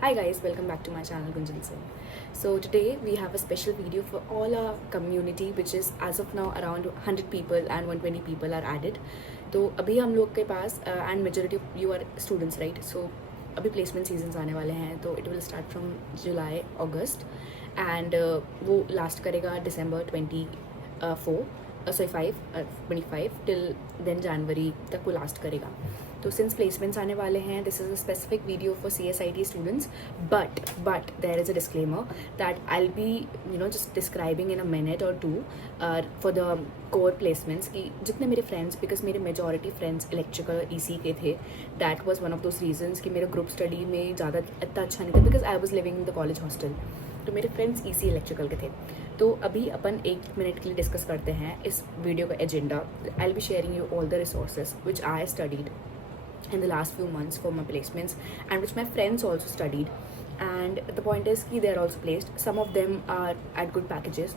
Hi guys, welcome back to my channel Gunjan Singh. So today we have a special video for all our community, which is as of now around 100 people and 120 people are added. तो अभी हम लोग के पास and majority of you are students, right? So अभी placement seasons आने वाले हैं, तो it will start from July, August and वो last करेगा December 24 25 till then January तक वो last करेगा. तो सिंस प्लेसमेंट्स आने वाले हैं, this is a specific video for CSIT students, but there is a disclaimer that I will be just describing in a minute or two for the core placements कि जितने मेरे friends, because मेरे majority friends electrical EC के थे, that was one of those reasons कि मेरा group study में ज़्यादा इतना अच्छा नहीं था because I was living in the college hostel. तो मेरे फ्रेंड्स EC इलेक्ट्रिकल के थे. तो अभी अपन 1 मिनट के लिए डिस्कस करते हैं इस वीडियो का agenda. I will be sharing you all the resources which I studied in the last few months for my placements and which my friends also studied, and the point is कि they are also placed. Some of them are at good packages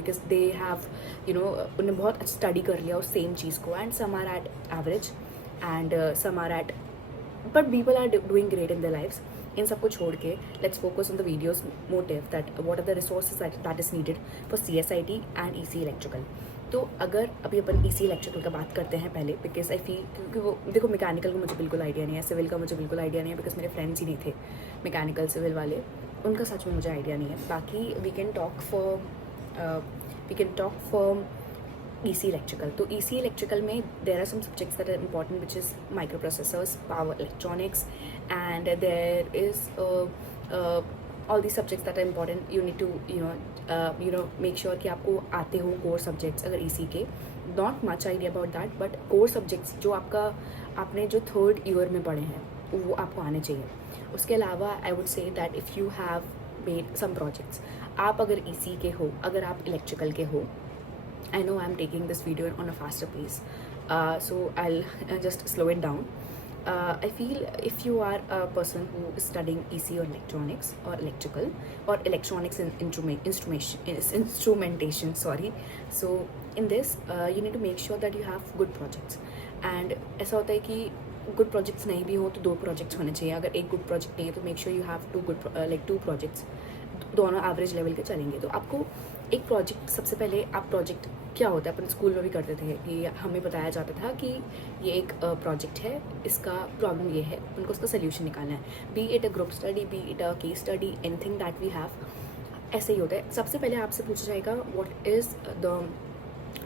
because they have उन्हें बहुत study कर लिया उस same चीज़ को, and some are at average and some are at, but people are doing great in their lives. इन सबको छोड़ के let's focus on the video's motive, that what are the resources that is needed for CSIT and EC electrical. तो अगर अभी अपन EC electrical का बात करते हैं पहले, बिकॉज आई फील, क्योंकि वो देखो मैकेनिकल का मुझे बिल्कुल आइडिया नहीं है, सिविल का मुझे बिल्कुल आइडिया नहीं है बिकॉज मेरे फ्रेंड्स ही नहीं थे मैकेनिकल सिविल वाले, उनका सच में मुझे आइडिया नहीं है. बाकी we can talk for EC electrical. तो EC इलेक्ट्रिकल में there are some subjects that are important which is micro processors, power electronics, and there is all these subjects that are important. You need to make sure कि आपको आते हो core subjects अगर EC के. Not much idea about that, but core subjects जो आपने जो 3rd year में पढ़े हैं वो आपको आने चाहिए. उसके अलावा I would say that if you have made some projects, आप अगर EC के हो, अगर आप electrical के हो, I know I'm taking this video on a faster pace, so I'll just slow it down. I feel if you are a person who is studying EC or electronics or electrical or electronics and instrumentation, so in this you need to make sure that you have good projects. And ऐसा होता है कि good projects नहीं भी हो तो 2 projects होने चाहिए. अगर एक good project नहीं है तो make sure you have 2 projects, दोनों एवरेज लेवल के चलेंगे. तो आपको एक प्रोजेक्ट, सबसे पहले आप प्रोजेक्ट क्या होता है, अपन स्कूल में भी करते थे कि हमें बताया जाता था कि ये एक प्रोजेक्ट है, इसका प्रॉब्लम ये है, उनको उसका सोल्यूशन निकालना है. Be it a group study, be it a case study, anything that we have, ऐसे ही होता है. सबसे पहले आपसे पूछा जाएगा what is the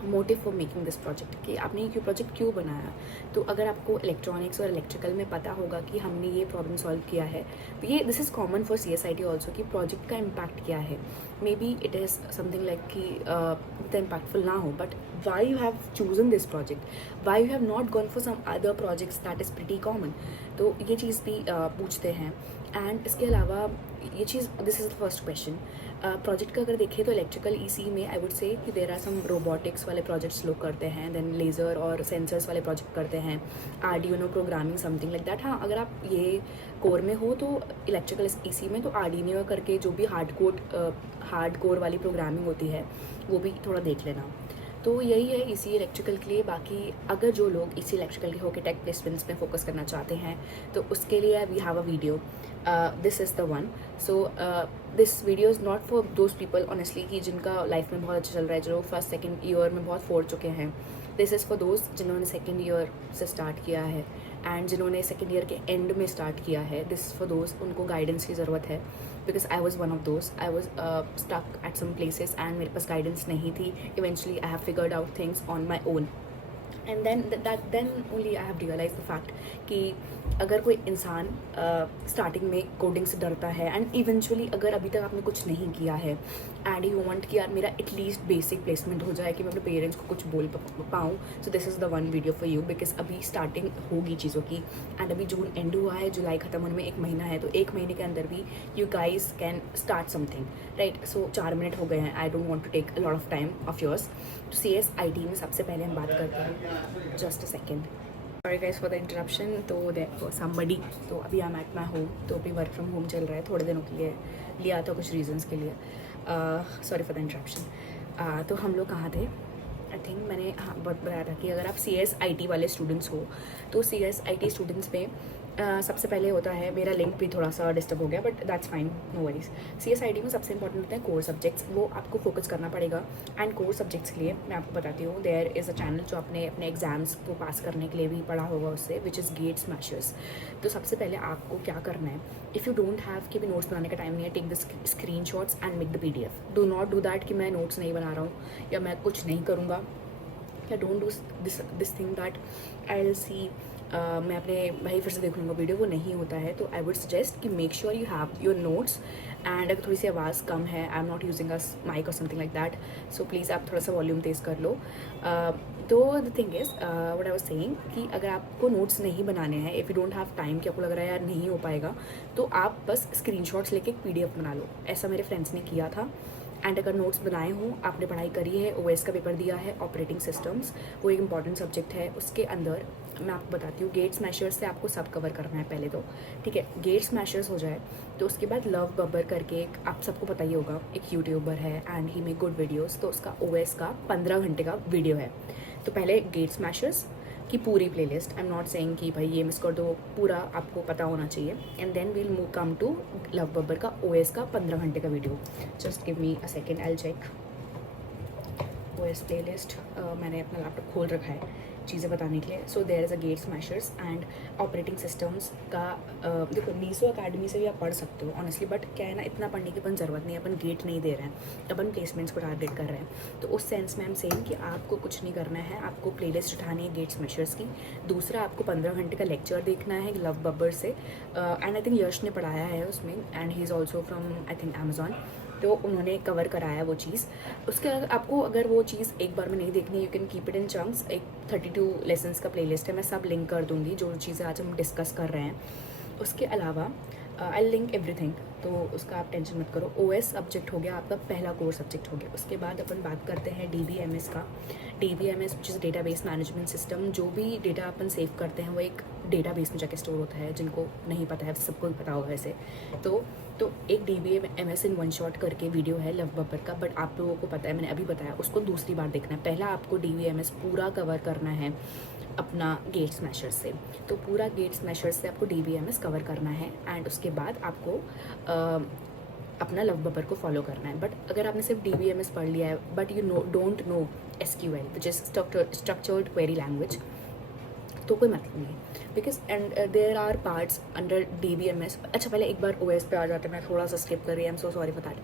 motive for making this project, कि आपने ये प्रोजेक्ट क्यों बनाया. तो अगर आपको इलेक्ट्रॉनिक्स और इलेक्ट्रिकल में पता होगा कि हमने ये प्रॉब्लम सॉल्व किया है, तो ये this is common for CSIT also कि प्रोजेक्ट का इम्पैक्ट क्या है. May be it is something like कि इतना इम्पैक्टफुल ना हो, but why you have chosen this project, why you have not gone for some other projects that is pretty common. तो ये चीज़ भी पूछते हैं. एंड इसके अलावा ये चीज़, this is the first question. Project का अगर देखें तो इलेक्ट्रिकल EC में आई वुड से कि देर आर सम रोबोटिक्स वाले प्रोजेक्ट्स लोग करते हैं, देन लेज़र और सेंसर्स वाले प्रोजेक्ट करते हैं, Arduino programming, something like that. हाँ, अगर आप ये कोर में हो तो इलेक्ट्रिकल EC में तो आर्डिनो करके जो भी हार्ड कोर वाली प्रोग्रामिंग होती है वो भी थोड़ा देख लेना. तो यही है EC इलेक्ट्रिकल के लिए. बाकी अगर जो लोग EC इलेक्ट्रिकल के होकर टेक प्लेसमेंट्स में फोकस करना चाहते हैं तो उसके लिए we have a video, this is the one. So this video is not for those people honestly कि जिनका लाइफ में बहुत अच्छा चल रहा है, जो 1st 2nd ईयर में बहुत फोड़ चुके हैं. दिस इज़ फॉर दोज जिन्होंने 2nd ईयर से स्टार्ट किया है एंड जिन्होंने 2nd ईयर के एंड में स्टार्ट किया है. दिस इज़ फॉर दोज, उनको गाइडेंस की ज़रूरत है, because I was one of those. I was stuck at some places and मेरे पास गाइडेंस नहीं थी. Eventually I have figured out things on my own, and then only I have realise the fact कि अगर कोई इंसान starting में coding से डरता है एंड इवेंचुअली अगर अभी तक आपने कुछ नहीं किया है एंड यू वांट कि यार मेरा एटलीस्ट बेसिक प्लेसमेंट हो जाए कि मैं अपने पेरेंट्स को कुछ बोल पाऊँ, so this is the one video for you. Because अभी स्टार्टिंग होगी चीज़ों की एंड अभी जून एंड हुआ है, जुलाई ख़त्म होने में 1 महीना है. तो 1 महीने के अंदर भी you guys can start something, right. So 4 minute हो गए हैं, I don't want to take a lot of time of yours. तो CSIT में सबसे पहले हम बात करते हैं, just a second, sorry guys for the interruption. तो समबडी, तो अभी I am at my home. तो अभी वर्क फ्रॉम होम चल रहा है, थोड़े दिनों के लिए लिया था कुछ रीजंस के लिए. Sorry for the interruption. तो हम लोग कहाँ थे, आई थिंक मैंने बहुत बताया था कि अगर आप CSIT वाले स्टूडेंट्स हो तो CSIT स्टूडेंट्स में सबसे पहले होता है, मेरा लिंक भी थोड़ा सा डिस्टर्ब हो गया but that's fine, no worries. CSID में सबसे इंपॉर्टेंट होते हैं कोर सब्जेक्ट्स, वो आपको फोकस करना पड़ेगा। एंड कोर सब्जेक्ट्स के लिए मैं आपको बताती हूँ, देयर इज़ अ चैनल जो आपने अपने एग्जाम्स को पास करने के लिए भी पढ़ा होगा उससे, विच इज़ गेट स्मैशर्स। तो सबसे पहले आपको क्या करना है, इफ़ यू डोंट हैव कि भी नोट्स बनाने का टाइम नहीं है, take the screen shots and make the PDF। Do not do that कि मैं नोट्स नहीं बना रहा हूँ या मैं कुछ नहीं करूँगा, या don't do this thing that I will see मैं अपने भाई फिर से देख लूँगा वीडियो, वो नहीं होता है। तो आई वुड सजेस्ट कि make sure you have your notes. And अगर थोड़ी सी आवाज़ कम है, I am not using a mic or something like that, so please आप थोड़ा सा वॉल्यूम तेज़ कर लो। तो the thing is what I was saying कि अगर आपको नोट्स नहीं बनाने हैं, if you don't have time, कि आपको लग रहा है यार नहीं हो पाएगा, तो आप बस स्क्रीनशॉट्स लेके एक PDF बना लो। ऐसा मेरे फ्रेंड्स ने किया था। एंड अगर नोट्स बनाए हों, आपने पढ़ाई करी है, OS का पेपर दिया है, ऑपरेटिंग सिस्टम्स, वो एक इंपॉर्टेंट सब्जेक्ट है, उसके अंदर मैं आपको बताती हूँ, गेट स्मैशर्स से आपको सब कवर करना है पहले तो, ठीक है। गेट स्मैशर्स हो जाए तो उसके बाद लव बब्बर करके एक, आप सबको पता ही होगा, एक यूट्यूबर है and he make good videos, तो उसका OS का 15 घंटे का वीडियो है। तो पहले गेट स्मैशर्स की पूरी playlist, I am not saying कि भाई ये मिस कर दो, पूरा आपको पता होना चाहिए। And then we'll move come to Luv Babbar का OS का 15 घंटे का वीडियो। Just give me a second, I check OS playlist. मैंने अपना लैपटॉप खोल रखा है चीज़ें बताने के लिए। So there is a gate smashers and operating systems का देखो नीसो अकेडमी से भी आप पढ़ सकते हो ऑनेस्टली, बट क्या है ना, इतना पढ़ने की अपन ज़रूरत नहीं है, अपन गेट नहीं दे रहे हैं, अपन प्लेसमेंट्स को टारगेट कर रहे हैं। तो उस सेंस में हम सेम कि आपको कुछ नहीं करना है, आपको प्लेलिस्ट उठानी है गेट स्मैशर्स की। दूसरा, आपको 15 घंटे का लेक्चर देखना है लव बब्बर से, एंड आई थिंक यश ने पढ़ाया है उसमें, and he is also from I think Amazon, तो उन्होंने कवर कराया वो चीज़। उसके आपको अगर वो चीज़ एक बार में नहीं देखनी, you can keep it in chunks. एक 32 लेसन्स का प्लेलिस्ट है, मैं सब लिंक कर दूँगी जो चीज़ें आज हम डिस्कस कर रहे हैं। उसके अलावा आई लिंक एवरीथिंग, तो उसका आप टेंशन मत करो। OS सब्जेक्ट हो गया आपका पहला कोर सब्जेक्ट हो गया। उसके बाद अपन बात करते हैं DBMS का। DBMS which is database management system. जो भी डेटा अपन सेव करते हैं वो एक डेटाबेस में जाके स्टोर होता है, जिनको नहीं पता है सबको ही पता होगा वैसे। तो एक DBMS इन वन शॉट करके वीडियो है लव बब्बर का, बट आप लोगों को पता है, मैंने अभी बताया, उसको दूसरी बार देखना है। पहला आपको DBMS पूरा कवर करना है अपना गेट स्मैशर से, तो पूरा गेट स्मैशर से आपको DBMS कवर करना है। एंड उसके बाद आपको अपना लव बब्बर को फॉलो करना है। बट अगर आपने सिर्फ DBMS पढ़ लिया है but you don't know SQL which is structured query language, तो कोई मतलब नहीं है, because and there are parts under DBMS। अच्छा, पहले एक बार OS पे आ जाते हैं, मैं थोड़ा सा स्किप कर रही हूँ, I am so sorry for that.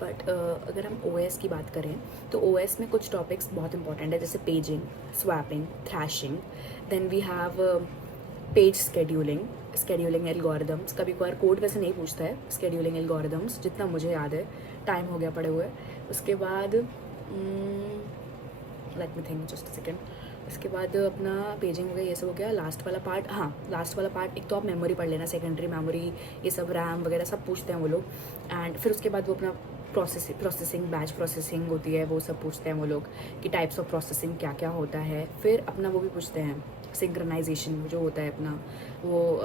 But अगर हम OS की बात करें तो OS में कुछ टॉपिक्स बहुत इंपॉर्टेंट है, जैसे paging, swapping, thrashing, then we have page scheduling algorithms. कभी कभार कोड वैसे नहीं पूछता है, स्केड्यूलिंग एल्गोरिदम्स जितना मुझे याद है, टाइम हो गया पड़े हुए। उसके बाद let me think just second. उसके बाद अपना पेजिंग हो गया, ये सब हो गया। लास्ट वाला पार्ट, हाँ लास्ट वाला पार्ट, एक तो आप मेमोरी पढ़ लेना, सेकेंडरी मेमोरी, ये सब रैम वगैरह सब पूछते हैं वो लोग। एंड फिर उसके बाद वो अपना प्रोसेसिंग बैच प्रोसेसिंग होती है, वो सब पूछते हैं वो लोग कि टाइप्स ऑफ प्रोसेसिंग क्या क्या होता है। फिर अपना वो भी पूछते हैं सिंक्रनाइजेशन जो होता है अपना, वो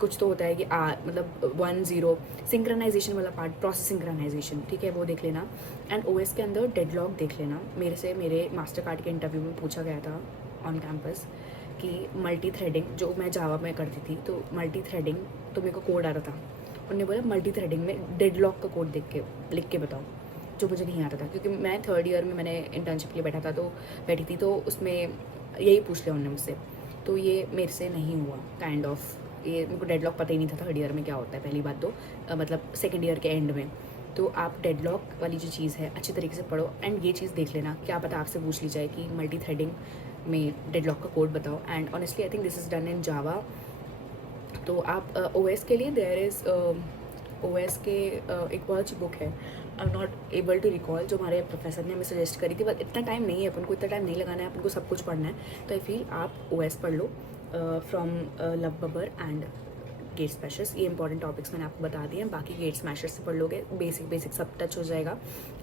कुछ तो होता है कि मतलब 1-0 सिंक्रनाइजेशन वाला पार्ट, प्रोसेस सिंक्रनाइजेशन, ठीक है, वो देख लेना। एंड OS के अंदर डेडलॉक देख लेना। मेरे मास्टर कार्ड के इंटरव्यू में पूछा गया था ऑन कैंपस कि मल्टी थ्रेडिंग, जो मैं जावा में करती थी, तो मल्टी थ्रेडिंग, तो मेरे को कोड आ रहा था, उन्होंने बोला मल्टी थ्रेडिंग में डेडलॉक का कोड लिख के बताओ, जो मुझे नहीं आता था, क्योंकि मैं 3rd ईयर में मैंने इंटर्नशिप के लिए बैठी थी, तो उसमें यही पूछ लिया उन्होंने मुझसे, तो ये मेरे से नहीं हुआ काइंड ऑफ। ये मेरे को डेडलॉक पता ही नहीं था 3rd ईयर में क्या होता है, पहली बात तो मतलब 2nd ईयर के एंड में। तो आप डेडलॉक वाली जो चीज़ है अच्छी तरीके से पढ़ो, एंड ये चीज़ देख लेना, क्या पता आपसे पूछ ली जाए कि मल्टी थ्रेडिंग में डेडलॉक का कोड बताओ। And honestly I think this is done in Java. तो आप OS के लिए देयर इज़ OS के एक बहुत अच्छी बुक है, I am not able to recall, जो हमारे प्रोफेसर ने हमें सजेस्ट करी थी, बट इतना टाइम नहीं है अपन को, इतना टाइम नहीं लगाना है अपन को, सब कुछ पढ़ना है। तो आई फील आप OS पढ़ लो from Love Babbar and Gate Smashers. ये इंपॉर्टेंट टॉपिक्स मैंने आपको बता दिए हैं, बाकी गेट स्मैशर्स से पढ़ लोगे, बेसिक सब टच हो जाएगा।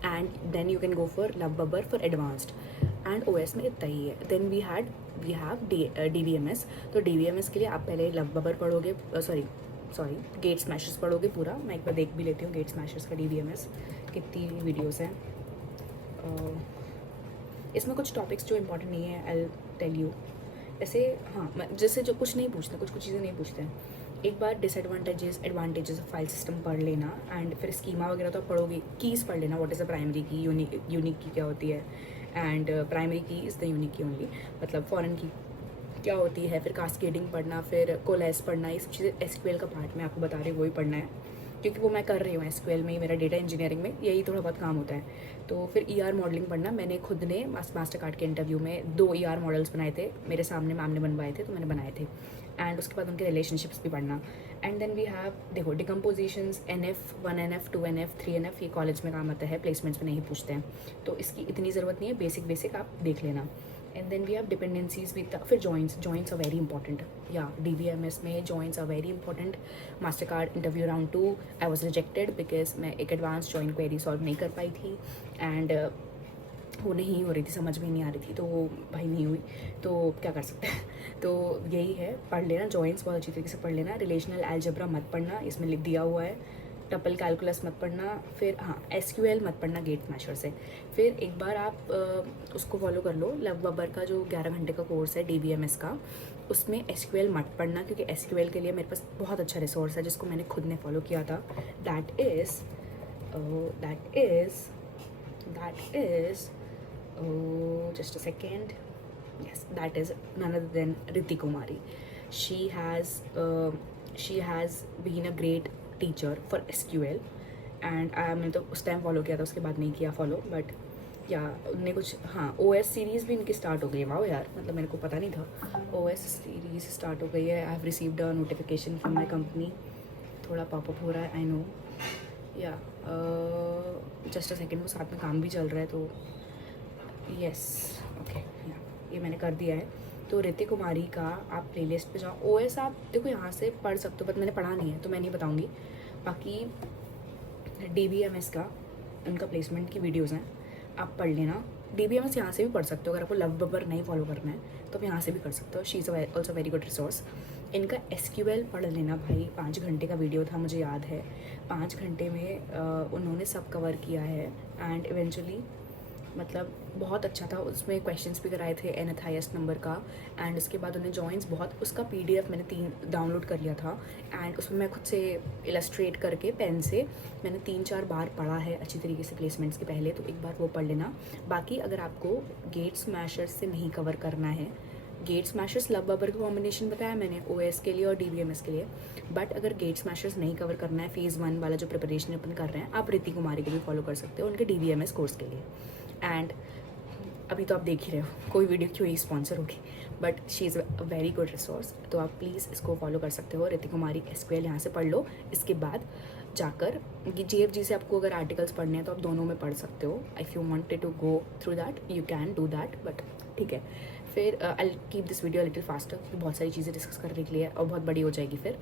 And then you can go for Luv Babbar for advanced. And OS में इतना ही है। Then we have DBMS। तो DBMS के लिए आप पहले लव बब्बर पढ़ोगे, सॉरी गेट स्मैशर्स पढ़ोगे पूरा। मैं एक बार देख भी लेती हूँ गेट स्मैशर्स का DBMS कितनी वीडियोस हैं। इसमें कुछ टॉपिक्स जो इंपॉर्टेंट नहीं है, आई टेल यू। ऐसे हाँ, जैसे जो कुछ नहीं पूछते, कुछ चीज़ें नहीं पूछते हैं। एक बार disadvantages advantages of file system पढ़ लेना, एंड फिर स्कीमा वगैरह तो आप पढ़ोगे, कीज़ पढ़ लेना, व्हाट इज़ द प्राइमरी की, यूनिक की क्या होती है, एंड प्राइमरी की इज़ द यूनिक की ओनली, मतलब फॉरेन की क्या होती है, फिर कास्केडिंग पढ़ना, फिर कोलेस पढ़ना, ये सब चीज़ें एसक्यूएल का पार्ट में आपको बता रही हूँ वही पढ़ना है, क्योंकि वो मैं कर रही हूँ एसक्यूएल में ही, मेरा डेटा इंजीनियरिंग में यही थोड़ा बहुत काम होता है। तो फिर ईआर मॉडलिंग पढ़ना, मैंने खुद ने मास्टर कार्ड के इंटरव्यू में 2 ईआर मॉडल्स बनाए थे, मेरे सामने मैम ने बनवाए थे तो मैंने बनाए थे, एंड उसके बाद उनके रिलेशनशिप्स भी पढ़ना। एंड देन वी हैव, देखो डिकम्पोजिशंस, NF 1NF 2NF 3NF, ये कॉलेज में काम आता है, प्लेसमेंट्स में नहीं पूछते हैं, तो इसकी इतनी ज़रूरत नहीं है, बेसिक आप देख लेना। And then we have dependencies with, फिर जॉइंट्स आर वेरी इंपॉर्टेंट, या DBMS में joins are very important. Master card interview round 2 I was rejected because मैं एक एडवांस जॉइंट क्वेरी सॉल्व नहीं कर पाई थी, एंड वो नहीं हो रही थी, समझ में नहीं आ रही थी, तो वो भाई नहीं हुई, तो क्या कर सकते हैं। तो यही है, पढ़ लेना जॉइंट्स बहुत अच्छी तरीके से पढ़ लेना। रिलेशनल अलजेब्रा मत पढ़ना, इसमें लिख दिया हुआ है। टपल कैलकुलस मत पढ़ना। फिर हाँ, SQL मत पढ़ना गेट स्मैशर से। फिर एक बार आप उसको फॉलो कर लो, लव बबर का जो 11 घंटे का कोर्स है DBMS का, उसमें SQL मत पढ़ना, क्योंकि SQL के लिए मेरे पास बहुत अच्छा रिसोर्स है जिसको मैंने खुद ने फॉलो किया था। That is just a second. Yes, that is none other than Ritti Kumari. She has been a great teacher for SQL, and मैंने तो उस टाइम फॉलो किया था, उसके बाद नहीं किया फॉलो, बट या उनने कुछ, हाँ OS सीरीज़ भी इनकी स्टार्ट हो गई है। वाओ यार, मतलब मेरे को पता नहीं था OS सीरीज़ स्टार्ट हो गई है। I have received a notification from my company, थोड़ा पॉपअप हो रहा है, आई नो, या जस्ट अ सेकेंड, वो साथ में काम भी चल रहा है, तो यस ओके, ये मैंने कर दिया है। तो रिति कुमारी का आप प्लेलिस्ट पे जाओ। OS आप देखो यहाँ से पढ़ सकते हो, बट मैंने पढ़ा नहीं है तो मैं नहीं बताऊँगी। बाकी DBMS का, उनका प्लेसमेंट की वीडियोज़ हैं, आप पढ़ लेना। DBMS यहाँ से भी पढ़ सकते हो, अगर आपको लव बबर नहीं फॉलो करना है तो आप यहाँ से भी कर सकते हो। She is also very good resource. इनका SQL पढ़ लेना भाई, 5 घंटे का वीडियो था, मुझे याद है। 5 घंटे में उन्होंने सब कवर किया है, एंड इवेंचुअली मतलब बहुत अच्छा था। उसमें क्वेश्चंस भी कराए थे nth हाईएस्ट नंबर का, एंड उसके बाद उन्हें जॉइंट्स बहुत, उसका PDF मैंने 3 डाउनलोड कर लिया था, एंड उसमें मैं खुद से इलस्ट्रेट करके पेन से मैंने 3-4 बार पढ़ा है अच्छी तरीके से प्लेसमेंट्स के पहले, तो एक बार वो पढ़ लेना। बाकी अगर आपको गेट स्मैशर्स से नहीं कवर करना है, गेट स्मैशर्स लव बबर का कॉम्बिनेशन बताया मैंने OS के लिए और DBMS के लिए, बट अगर गेट स्मैशर्स नहीं कवर करना है, फेज़ 1 वाला जो प्रिपरेशन अपन कर रहे हैं, आप रिति कुमारी को भी फॉलो कर सकते हो उनके DBMS कोर्स के लिए। एंड अभी तो आप देख ही रहे हो, कोई वीडियो क्यों ही स्पॉन्सर होगी, but she is a very good resource, तो आप प्लीज़ इसको फॉलो कर सकते हो। रिति कुमारी SQL यहाँ से पढ़ लो, इसके बाद जाकर JFG से आपको अगर आर्टिकल्स पढ़ने हैं तो आप दोनों में पढ़ सकते हो। If you wanted to go through that you can do that, but ठीक है। फिर I keep this video little faster, बहुत सारी चीज़ें डिस्कस करने के लिए और बहुत बड़ी हो जाएगी फिर।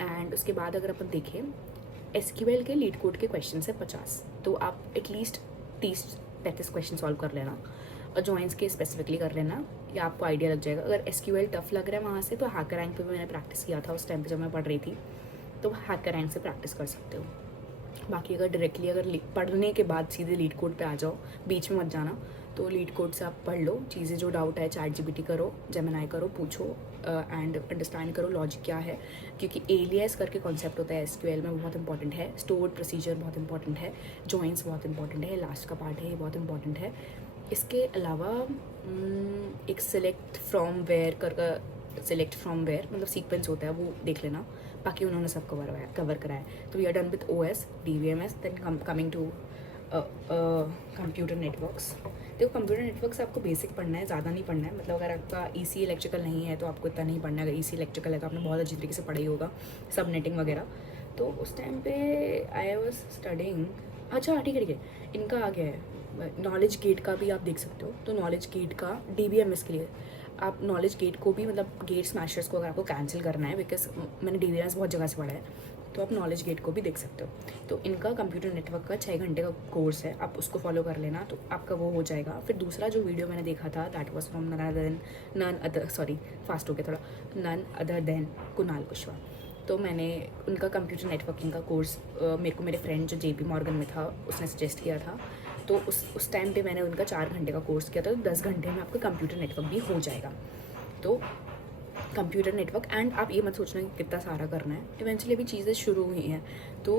एंड उसके बाद अगर अपन देखें, SQL के लीड कोड के क्वेश्चन है 50, तो आप एटलीस्ट 30-35 क्वेश्चन सॉल्व कर लेना, और जॉइंट्स के स्पेसिफिकली कर लेना, या आपको आइडिया लग जाएगा। अगर SQL टफ लग रहा है वहाँ से, तो हैकर रैंक पे भी मैंने प्रैक्टिस किया था उस टाइम पे जब मैं पढ़ रही थी, तो हैकर रैंक से प्रैक्टिस कर सकते हो। बाकी अगर डायरेक्टली अगर पढ़ने के बाद सीधे लीड कोड पे आ जाओ, बीच में मत जाना, तो लीड कोड से आप पढ़ लो चीज़ें, जो डाउट है ChatGPT करो, जेमिनी करो, पूछो, एंड अंडरस्टैंड करो लॉजिक क्या है, क्योंकि एलियास करके कॉन्सेप्ट होता है SQL में, बहुत इंपॉर्टेंट है। स्टोर्ड प्रोसीजर बहुत इंपॉर्टेंट है, जॉइंट्स बहुत इंपॉर्टेंट है, लास्ट का पार्ट है ये बहुत इंपॉर्टेंट है। इसके अलावा एक सिलेक्ट फ्रॉम वेयर मतलब सीक्वेंस होता है, वो देख लेना। बाकी उन्होंने सब कवर कराया है। तो we are done with OS DBMS, then coming to computer networks. देखो कंप्यूटर नेटवर्क्स आपको बेसिक पढ़ना है, ज़्यादा नहीं पढ़ना है, मतलब अगर आपका EC इलेक्ट्रिकल नहीं है तो आपको इतना नहीं पढ़ना है। अगर EC इलेक्ट्रिकल है तो आपने बहुत अच्छी तरीके से पढ़ा ही होगा, सब नेटिंग वगैरह। तो उस टाइम पे आई वॉज स्टडिंग, अच्छा ठीक है, इनका आ गया है नॉलेज गेट का भी आप देख सकते हो। तो नॉलेज गेट का DBMS के लिए आप नॉलेज गेट को भी, मतलब गेट स्मैशर्स को अगर आपको कैंसिल करना है, बिकॉज मैंने DBMS बहुत जगह से पढ़ा है, तो आप नॉलेज गेट को भी देख सकते हो। तो इनका कंप्यूटर नेटवर्क का 6 घंटे का कोर्स है, आप उसको फॉलो कर लेना, तो आपका वो हो जाएगा। फिर दूसरा जो वीडियो मैंने देखा था, that was from none other than Kunal Kushwaha. तो मैंने उनका कंप्यूटर नेटवर्किंग का कोर्स मेरे को मेरे फ्रेंड जो JP मॉर्गन में था उसने सजेस्ट किया था, तो उस टाइम पे मैंने उनका 4 घंटे का कोर्स किया था। तो 10 घंटे में आपका कंप्यूटर नेटवर्क भी हो जाएगा। तो कंप्यूटर नेटवर्क। एंड आप ये मत सोचना कि कितना सारा करना है, इवेंचुअली अभी चीज़ें शुरू हुई हैं तो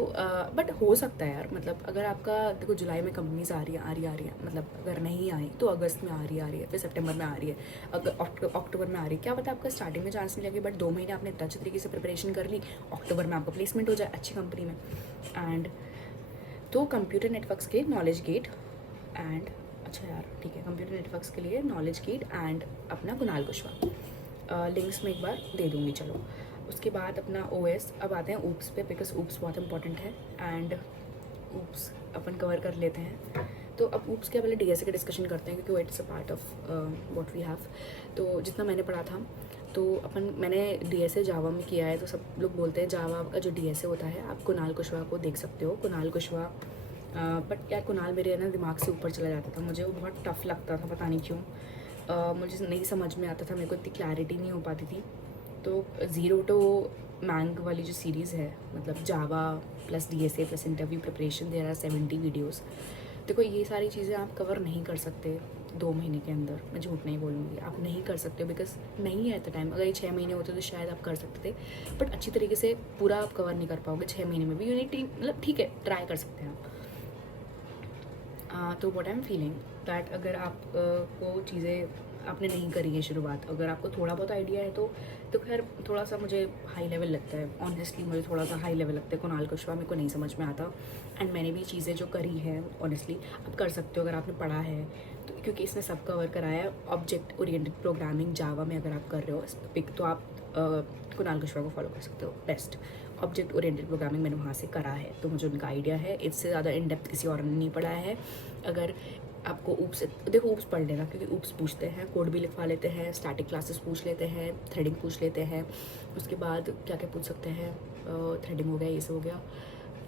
बट हो सकता है यार, मतलब अगर आपका देखो जुलाई में कंपनीज आ रही है, मतलब अगर नहीं आई तो अगस्त में आ रही है, फिर सितंबर में आ रही है, अगर अक्टूबर में आ रही है, क्या पता आपका स्टार्टिंग में चांस मिलेगी, बट 2 महीने आपने इतना अच्छे तरीके से प्रिपरेशन कर ली, अक्टूबर में आपका प्लेसमेंट हो जाए अच्छी कंपनी में। एंड तो कंप्यूटर नेटवर्क्स के नॉलेज गेट एंड अच्छा यार ठीक है, कंप्यूटर नेटवर्क्स के लिए नॉलेज गेट एंड अपना कुणाल कुशवाहा लिंक्स में एक बार दे दूँगी चलो। उसके बाद अपना OS, अब आते हैं ऊप्स पे, बिकॉज ऊप्स बहुत इंपॉर्टेंट है एंड ऊप्स अपन कवर कर लेते हैं। तो अब ऊप्स के पहले DSA का डिस्कशन करते हैं, क्योंकि it's a part of what we have. तो जितना मैंने पढ़ा था तो मैंने DSA जावा में किया है, तो सब लोग बोलते हैं जावा का जो DSA होता है आप कुणाल कुशवाहा को देख सकते हो, कुणाल कुशवाहा। बट यार कुणाल मेरे ना दिमाग से ऊपर चला जाता था, मुझे वो बहुत टफ लगता था, पता नहीं क्यों। मुझे नहीं समझ में आता था, मेरे को इतनी क्लैरिटी नहीं हो पाती थी। तो ज़ीरो टू मैंग वाली जो सीरीज़ है, मतलब Java plus DSA plus interview preparation, there are 70 videos. देखो ये सारी चीज़ें आप कवर नहीं कर सकते 2 महीने के अंदर, मैं झूठ नहीं बोलूँगी, आप नहीं कर सकते हो, बिकॉज नहीं है एट द टाइम। अगर ये 6 महीने होते तो शायद आप कर सकते थे, बट अच्छी तरीके से पूरा आप कवर नहीं कर पाओगे 6 महीने में भी। यूनिटी मतलब ठीक है, ट्राई कर सकते हैं आप। तो what I am feeling that अगर आप को चीज़ें आपने नहीं करी है शुरुआत, अगर आपको थोड़ा बहुत आइडिया है तो खैर थोड़ा सा मुझे हाई लेवल लगता है, ऑनेस्टली मुझे थोड़ा सा हाई लेवल लगता है कुणाल कुशवाहा, मेरे को नहीं समझ में आता। एंड मैंने भी चीज़ें जो करी है ऑनेस्टली आप कर सकते हो अगर आपने पढ़ा है तो, क्योंकि इसने सब कवर कराया है। ऑब्जेक्ट ओरिएंटेड प्रोग्रामिंग जावा में अगर आप कर रहे हो पिक, तो आप कुणाल कुशवाहा को फॉलो कर सकते हो बेस्ट। ऑब्जेक्ट ओरिएंटेड प्रोग्रामिंग मैंने वहाँ से करा है, तो मुझे उनका आइडिया है, इससे ज़्यादा इन डेप्थ किसी और ने नहीं पढ़ा है। अगर आपको ऊप्स, देखो ऊप्स पढ़ लेना, क्योंकि ऊप्स पूछते हैं, कोड भी लिखवा लेते हैं, स्टैटिक क्लासेस पूछ लेते हैं, थ्रेडिंग पूछ लेते हैं, उसके बाद क्या क्या पूछ सकते हैं, थ्रेडिंग हो गया, ये सब हो गया,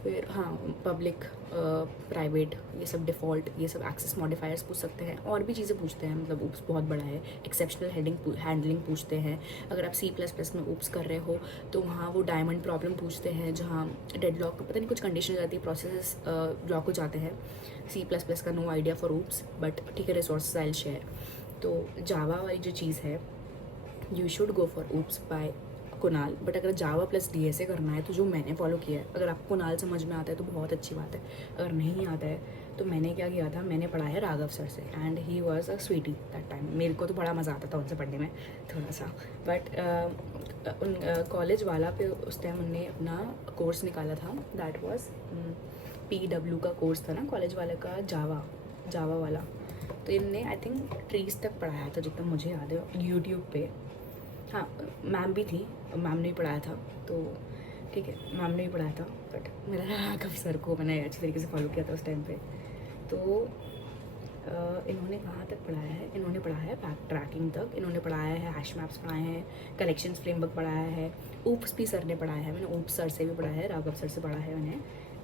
फिर हाँ पब्लिक प्राइवेट ये सब डिफ़ॉल्ट, ये सब एक्सेस मॉडिफायर्स पूछ सकते हैं, और भी चीज़ें पूछते हैं, मतलब ऊप्स बहुत बड़ा है। एक्सेप्शनल हैंडलिंग पूछते हैं, अगर आप C++ में ऊप्स कर रहे हो तो वहाँ वो डायमंड प्रॉब्लम पूछते हैं, जहाँ डेडलॉक पता नहीं कुछ कंडीशन हो जाती है, प्रोसेस ब्लॉक हो जाते हैं। C++ का no idea for oops, but ठीक है रिसोर्सेज आई विल शेयर। तो जावा वाली जो चीज़ है, you should go for oops by Kunal. But अगर जावा प्लस DSA करना है तो जो मैंने फॉलो किया है, अगर आपको कुणाल समझ में आता है तो बहुत अच्छी बात है, अगर नहीं आता है तो मैंने क्या किया था, मैंने पढ़ा है राघव सर से, and he was a sweetie that time. मेरे को तो बड़ा मज़ा आता था उनसे पढ़ने में थोड़ा सा, बट उन कॉलेज वाला पे उस टाइम उनने अपना कोर्स निकाला था, दैट वॉज PW का कोर्स था ना कॉलेज वाले का, जावा वाला। तो इनने आई थिंक ट्रीज तक पढ़ाया था जितना मुझे याद है यूट्यूब पे। हाँ मैम भी थी, मैम ने भी पढ़ाया था, तो ठीक है मैम ने भी पढ़ाया था, बट मेरा राघव सर को मैंने अच्छी तरीके से फॉलो किया था उस टाइम पे। तो इन्होंने कहाँ तक पढ़ाया है, इन्होंने पढ़ाया है बैक ट्रैकिंग तक, इन्होंने पढ़ाया है हैश मैप्स पढ़ाए हैं, कलेक्शंस फ्रेमवर्क पढ़ाया है, ऊप्स भी सर ने पढ़ाया है, मैंने ऊप्स सर से भी पढ़ाया है, राघव सर से पढ़ा है मैंने।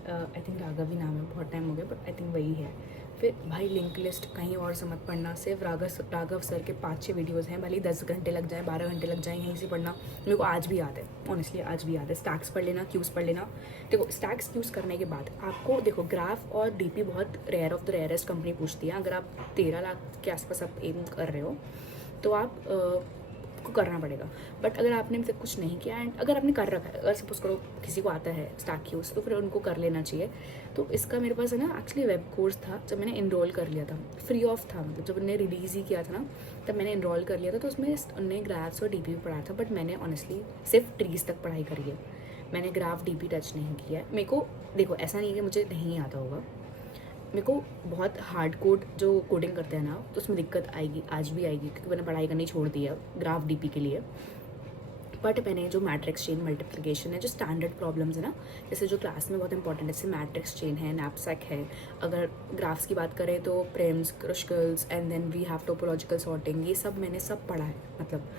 आई थिंक राघव ही नाम है, बहुत टाइम हो गया बट आई थिंक वही है। फिर भाई लिंक लिस्ट कहीं और से मत पढ़ना, सिर्फ राघव सर के 5-6 वीडियोज़ हैं, भले 10 घंटे लग जाए 12 घंटे लग जाए, यहीं से पढ़ना। मेरे को आज भी याद है, ऑनेस्टली आज भी याद है। स्टैक्स पढ़ लेना, क्यूज़ पढ़ लेना। देखो स्टैक्स क्यूज़ करने के बाद आपको देखो ग्राफ और DP बहुत rare of the rarest company पूछती है। अगर आप 13 लाख के आसपास आप एम कर रहे हो तो आप को करना पड़ेगा। बट अगर आपने अभी तक कुछ नहीं किया एंड अगर आपने कर रखा है, अगर सपोज करो किसी को आता है स्टैक यूज़, तो फिर उनको कर लेना चाहिए। तो इसका मेरे पास है ना एक्चुअली वेब कोर्स था, जब मैंने इनरोल कर लिया था, फ्री ऑफ था, मतलब जब उन्होंने रिलीज़ ही किया था ना तब मैंने इनरोल कर लिया था। तो उसमें उन्होंने ग्राफ्स और DP भी पढ़ाया था, बट मैंने ऑनेस्टली सिर्फ ट्रीज तक पढ़ाई करी है, मैंने ग्राफ DP टच नहीं किया है। मेरे को देखो ऐसा नहीं है कि मुझे नहीं आता होगा, मेरे को बहुत हार्ड कोड जो कोडिंग करते हैं ना तो उसमें दिक्कत आएगी, आज भी आएगी, क्योंकि मैंने पढ़ाई करनी छोड़ दी है ग्राफ DP के लिए। बट मैंने जो मैट्रिक्स चेन मल्टीप्लिकेशन है, जो स्टैंडर्ड प्रॉब्लम्स है ना, जैसे जो क्लास में बहुत इंपॉर्टेंट है, जैसे मैट्रिक्स चेन है, नैपसैक है, अगर ग्राफ्स की बात करें तो Prim's, Kruskal's and then we have topological sorting, ये सब मैंने सब पढ़ा है। मतलब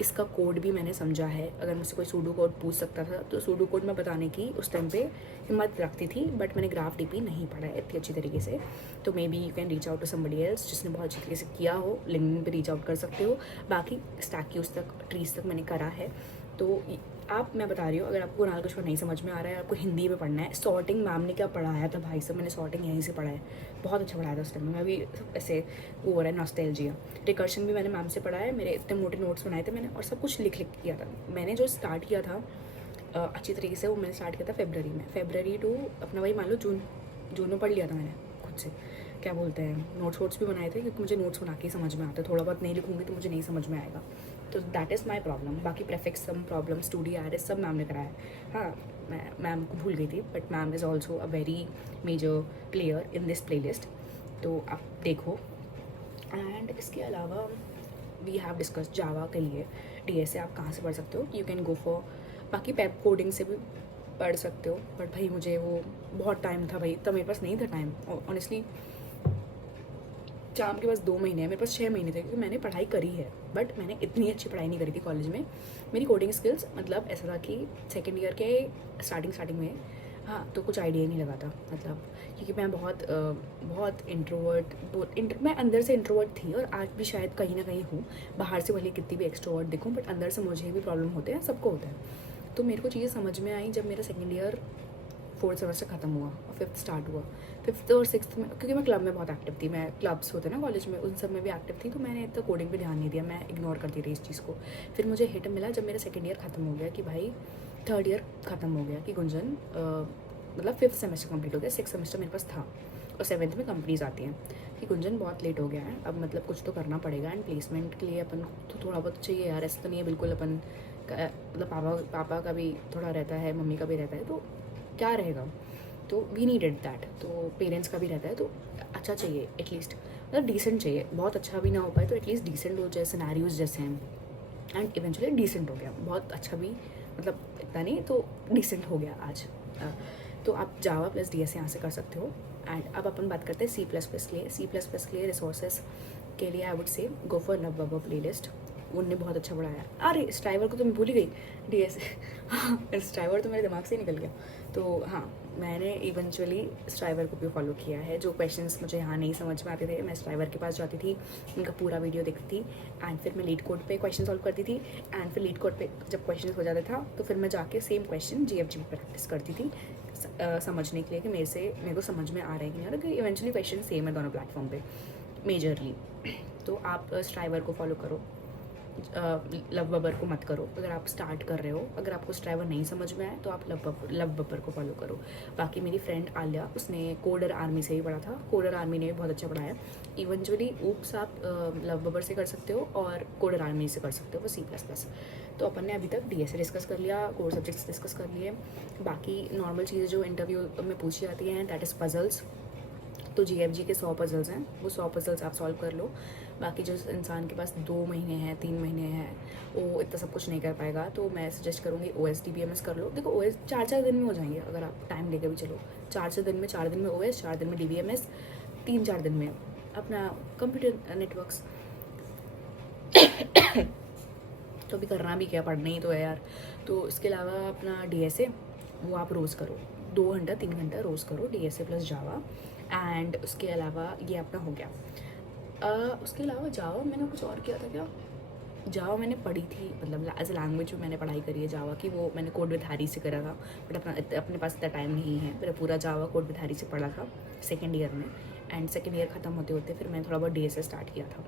इसका कोड भी मैंने समझा है। अगर मुझसे कोई सूडो कोड पूछ सकता था तो सूडो कोड मैं बताने की उस टाइम पे हिम्मत रखती थी, बट मैंने ग्राफ DP नहीं पढ़ा है इतनी अच्छी तरीके से। तो may be you can reach out to somebody else जिसने बहुत अच्छी तरीके से किया हो, लिंक्डइन पे रीच आउट कर सकते हो। बाकी स्टैक यूज़ तक, ट्रीज तक मैंने करा है। तो मैं बता रही हूँ, अगर आपको कुणाल कश्यप नहीं समझ में आ रहा है, आपको हिंदी में पढ़ना है, सॉर्टिंग मैम ने क्या पढ़ाया था भाई साहब, मैंने सॉर्टिंग यहीं से पढ़ा है, बहुत अच्छा पढ़ाया था उस टाइम में। मैं भी ऐसे वो हो रहा है नॉस्टैल्जिया। रिकर्शन भी मैंने मैम से पढ़ा है, मेरे इतने मोटे नोट्स बनाए थे मैंने, और सब कुछ लिख किया था मैंने। जो स्टार्ट किया था अच्छी तरीके से, वो मैंने स्टार्ट किया था फरवरी में, फरवरी टू अपना वही मान लो जून में पढ़ लिया था मैंने खुद से। क्या बोलते हैं, नोट्स भी बनाए थे, क्योंकि मुझे नोट्स बना के समझ में आता है, थोड़ा बहुत नहीं लिखूंगी तो मुझे नहीं समझ में आएगा। तो दैट इज़ माई प्रॉब्लम। बाकी prefix sum problem, studio are सब मैम ने कराया है। हाँ, मैं मैम को भूल गई थी, but ma'am is also a very major player in this playlist, तो आप देखो। एंड इसके अलावा वी हैव डिस्कस जावा के लिए DSA आप कहाँ से पढ़ सकते हो, यू कैन गो फॉर, बाकी पेप कोडिंग से भी पढ़ सकते हो, बट भाई मुझे वो बहुत टाइम था भाई, तब मेरे पास नहीं था टाइम ऑनेस्टली। जाम के पास 2 महीने है, मेरे पास 6 महीने थे, क्योंकि मैंने पढ़ाई करी है, बट मैंने इतनी अच्छी पढ़ाई नहीं करी थी कॉलेज में। मेरी कोडिंग स्किल्स मतलब ऐसा था कि सेकेंड ईयर के स्टार्टिंग में, हाँ, तो कुछ आइडिया ही नहीं लगा था, मतलब क्योंकि मैं बहुत इंट्रोवर्ट, मैं अंदर से इंट्रोवर्ट थी, और आज भी शायद कहीं ना कहीं हूँ। बाहर से भले कितनी भी एक्सट्रोवर्ट दिखूँ, बट अंदर से मुझे भी प्रॉब्लम होते हैं, सबको होता है। तो मेरे को चीज़ें समझ में आई जब मेरा सेकेंड ईयर 4th सेमेस्टर ख़त्म हुआ और 5th स्टार्ट हुआ। 5th और 6th में, क्योंकि मैं क्लब में बहुत एक्टिव थी, मैं क्लब्स होते हैं ना कॉलेज में, उन सब में भी एक्टिव थी, तो मैंने इतना कोडिंग पे ध्यान नहीं दिया, मैं इग्नोर करती रही इस चीज़ को। फिर मुझे हिट मिला जब मेरा सेकेंड ईयर ख़त्म हो गया, कि भाई 3rd ईयर ख़त्म हो गया, कि गुंजन मतलब 5th सेमेस्टर कंप्लीट हो गया, 6th सेमेस्टर मेरे पास था, और 7th में कंपनीज आती हैं, कि गुंजन बहुत लेट हो गया है, अब मतलब कुछ तो करना पड़ेगा, एंड प्लेसमेंट के लिए अपन तो थोड़ा बहुत चाहिए यार, ऐसा तो नहीं है बिल्कुल अपन मतलब पापा का भी थोड़ा रहता है, मम्मी का भी रहता है, तो क्या रहेगा, तो वी नीडेड दैट, तो पेरेंट्स का भी रहता है, तो अच्छा चाहिए एटलीस्ट, मतलब डिसेंट चाहिए, बहुत अच्छा भी ना हो पाए तो एटलीस्ट डिसेंट हो, जैसे सिनेरियोज जैसे हैं। एंड इवेंचुअली डिसेंट हो गया, बहुत अच्छा भी, मतलब इतना नहीं तो डिसेंट हो गया आज। तो आप जावा प्लस DSA यहाँ से कर सकते हो। एंड अब अपन बात करते हैं C++ के लिए। C++ के लिए रिसोर्सेज के लिए I would say go for Love Babbar playlist, उनने बहुत अच्छा बढ़ाया। अरे स्ट्राइवर को तो मैं भूल ही गई, DSA, हाँ स्ट्राइवर तो मेरे दिमाग से ही निकल गया। तो हाँ, मैंने इवेंचुअली स्ट्राइवर को भी फॉलो किया है। जो क्वेश्चंस मुझे यहाँ नहीं समझ में आते थे, मैं स्ट्राइवर के पास जाती थी, उनका पूरा वीडियो देखती थी, एंड फिर मैं लीड कोड पे क्वेश्चन सॉल्व करती थी, एंड फिर लीड कोड पे जब क्वेश्चन हो जाता था तो फिर मैं जाके सेम क्वेश्चन GFG पे प्रैक्टिस करती थी, समझने के लिए कि मेरे को समझ में आ रहा है कि नहीं आ रहा, क्योंकि इवेंचुअली क्वेश्चन सेम है दोनों प्लेटफॉर्म पे मेजरली। तो आप स्ट्राइवर को फॉलो करो, लव बबर को मत करो। अगर आप स्टार्ट कर रहे हो, अगर आपको स्ट्राइवर नहीं समझ में आए तो आप लव बबर को फॉलो करो। बाकी मेरी फ्रेंड आलिया, उसने कोडर आर्मी से ही पढ़ा था, कोडर आर्मी ने भी बहुत अच्छा पढ़ाया। इवेंचुअली ऊप्स आप लव बबर से कर सकते हो और कोडर आर्मी से कर सकते हो, वो C++। तो अपन ने अभी तक DSA डिस्कस कर लिया, कोर सब्जेक्ट्स डिस्कस कर लिए। बाकी नॉर्मल चीज़ें जो इंटरव्यू में पूछी जाती हैं, दैट इज़ पजल्स। तो GFG के 100 पजल्स हैं, वो 100 पजल्स आप सॉल्व कर लो। बाकी जो इंसान के पास 2 महीने हैं, 3 महीने हैं, वो इतना सब कुछ नहीं कर पाएगा, तो मैं सजेस्ट करूँगी OS DBMS कर लो। देखो OS 4 दिन में हो जाएंगे, अगर आप टाइम लेकर भी चलो, 4 दिन में OS, 4 दिन में DBMS, 3-4 दिन में अपना कंप्यूटर नेटवर्क्स। तो अभी करना भी क्या, पढ़ना ही तो है यार। तो इसके अलावा अपना DSA वो आप रोज़ करो, 2 घंटा 3 घंटा रोज़ करो DSA प्लस जावा। एंड उसके अलावा ये अपना हो गया। उसके अलावा जावा मैंने कुछ और किया था क्या, जावा मैंने पढ़ी थी, मतलब एज ए लैंग्वेज में मैंने पढ़ाई करी है जावा की, वो मैंने कोड विद हैरी से करा था, बट अपने पास इतना टाइम नहीं है। मेरा पूरा जावा कोड विद हैरी से पढ़ा था सेकेंड ईयर में, एंड सेकेंड ईयर ख़त्म होते होते फिर मैंने थोड़ा बहुत DSA स्टार्ट किया था।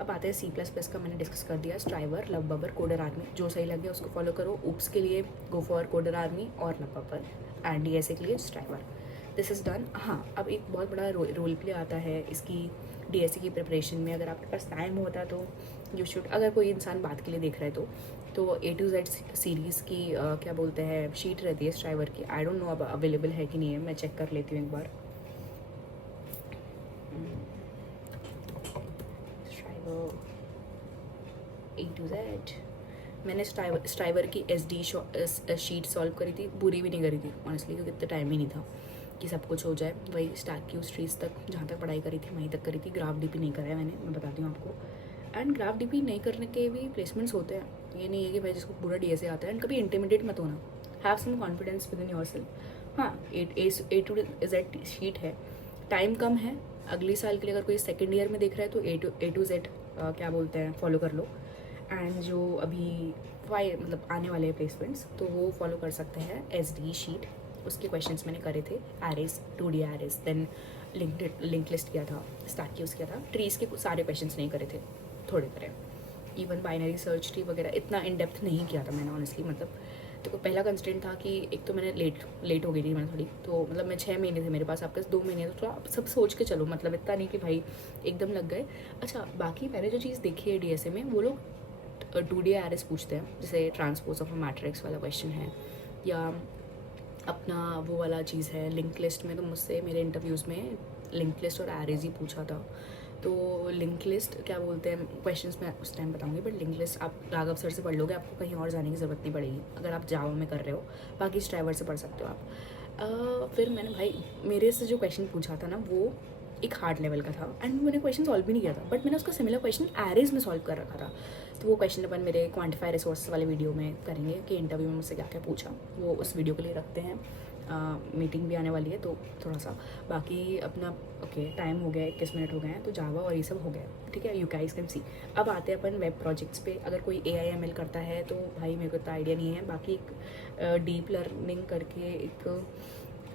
अब आते हैं C++ का, मैंने डिस्कस कर दिया, स्ट्राइवर, लव बबर, कोडर आर्मी, जो सही लगे उसको फॉलो करो। ऊप्स के लिए गो फॉर कोडर आर्मी और लव बबर, एंड DSA के लिए स्ट्राइवर। This is done. हाँ, अब एक बहुत बड़ा रोल प्ले आता है इसकी DSA की प्रिपरेशन में। अगर आपके पास टाइम होता तो यू शुड, अगर कोई इंसान बात के लिए देख रहा है तो A to Z सीरीज़ की क्या बोलते हैं शीट रहती है स्ट्राइवर की, आई डोंट नो अब अवेलेबल है कि नहीं है, मैं चेक कर लेती हूँ एक बार। A to Z मैंने स्ट्राइवर की SD शीट सॉल्व करी थी, पूरी भी नहीं करी थी ऑनेस्टली, क्योंकि इतना टाइम ही नहीं था कि सब कुछ हो जाए। वही स्टैक की स्ट्रीट्स तक जहाँ तक पढ़ाई करी थी वहीं तक करी थी। ग्राफ DP नहीं करा है मैंने, मैं बताती हूँ आपको। एंड ग्राफ DP नहीं करने के भी प्लेसमेंट्स होते हैं, ये नहीं है कि भाई जिसको पूरा DSA आता है। एंड कभी इंटिमिडेट मत होना, have some confidence within yourself. हाँ, A to Z शीट है, टाइम कम है। अगले साल के लिए अगर कोई सेकेंड ईयर में देख रहा है तो A to Z क्या बोलते हैं फॉलो कर लो। एंड जो अभी वाई मतलब आने वाले प्लेसमेंट्स, तो वो फॉलो कर सकते हैं SD शीट। उसके क्वेश्चंस मैंने करे थे, arrays 2D arrays, then link list किया था, स्टैक यूज़ किया था। ट्रीज़ के सारे क्वेश्चंस नहीं करे थे, थोड़े करे। इवन बाइनरी सर्च ट्री वगैरह इतना इन डेप्थ नहीं किया था मैंने ऑनेस्टली। मतलब तो पहला कंस्ट्रेंट था कि एक तो मैंने लेट हो गई थी मैं थोड़ी, तो मतलब मैं 6 महीने थे मेरे पास, आपके 2 महीने, तो थोड़ा सब सोच के चलो, मतलब इतना नहीं कि भाई एकदम लग गए। अच्छा, बाकी मैंने जो चीज़ देखी है DSA में, वो लोग 2D एरेज पूछते हैं, जैसे ट्रांसपोज ऑफ अ मैट्रिक्स वाला क्वेश्चन है, या अपना वो वाला चीज़ है लिंक लिस्ट में। तो मुझसे मेरे इंटरव्यूज़ में लिंक लिस्ट और एरेज ही पूछा था। तो लिंक लिस्ट क्या बोलते हैं क्वेश्चंस मैं उस टाइम बताऊंगी, बट लिंक लिस्ट आप राघव सर से पढ़ लोगे, आपको कहीं और जाने की ज़रूरत नहीं पड़ेगी अगर आप जावा में कर रहे हो। बाकी स्ट्राइवर से पढ़ सकते हो आप। फिर मैंने भाई मेरे से जो क्वेश्चन पूछा था ना, वो एक हार्ड लेवल का था, एंड मैंने क्वेश्चन सॉल्व भी नहीं किया था, बट मैंने उसका सिमिलर क्वेश्चन एरेज में सॉल्व कर रखा था। तो वो क्वेश्चन अपन मेरे क्वान्टिफाई रिसोर्स वाले वीडियो में करेंगे कि इंटरव्यू में मुझसे क्या क्या पूछा, वो उस वीडियो के लिए रखते हैं। मीटिंग भी आने वाली है तो थोड़ा सा बाकी अपना ओके टाइम हो गया, 21 मिनट हो गए हैं, तो जावा और ये सब हो गया, ठीक है, यू गाइस कैन सी। अब आते हैं अपन वेब प्रोजेक्ट्स पे। अगर कोई AIML करता है तो भाई मेरे को इतना आइडिया नहीं है। बाकी एक डीप लर्निंग करके एक